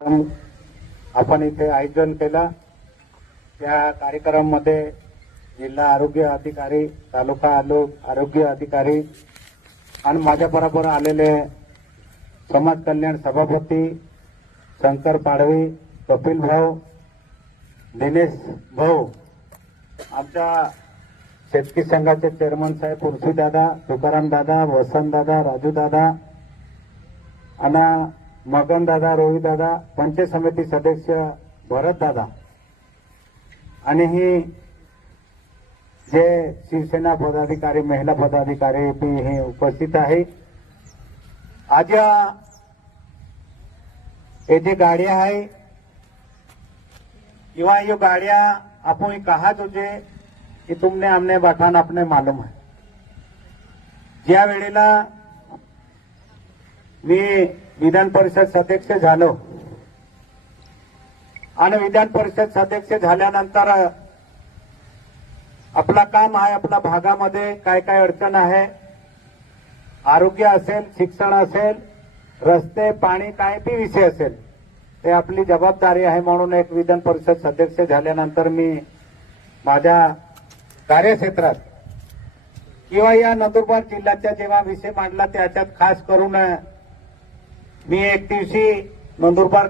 कार्यक्रम आपण इथे आयोजन केलं. त्या कार्यक्रमामध्ये जिल्हा आरोग्य अधिकारी तालुका आलो आरोग्य अधिकारी आणि माझ्या बरोबर आलेले समाज कल्याण सभापती शंकर पाडवी कपिल भाऊ दिनेश भाऊ आमच्या शेतकी संघाचे चेअरमन साहेब उर्फी दादा तुकाराम दादा वसंत दादा राजू दादा आणि मदन दादा रोहित दादा पंचायत समिती सदस्य भरत दादा आणि ही जे शिवसेना पदाधिकारी महिला पदाधिकारी बी हे उपस्थित आहे. आज हे जे गाड़ियां आहे किंवा यो गाड्या आपण कहा तुझे की तुमने आमने बठान आपने मालूम है. ज्या वेळेला मी विधान परिषद सदस्य झालो. आणि विधान परिषद सदस्य झाल्यानंतर आपला काम आहे आपल्या भागामध्ये काय काय अडचण आहे आरोग्य असेल शिक्षण असेल रस्ते पाणी काय बी विषय असेल ते आपली जबाबदारी आहे म्हणून एक विधान परिषद सदस्य झाल्यानंतर मी माझ्या कार्यक्षेत्रात किंवा या नंदुरबार जिल्ह्याचा जेव्हा विषय मांडला त्याच्यात खास करून मी एक दिवशी नंदुरबार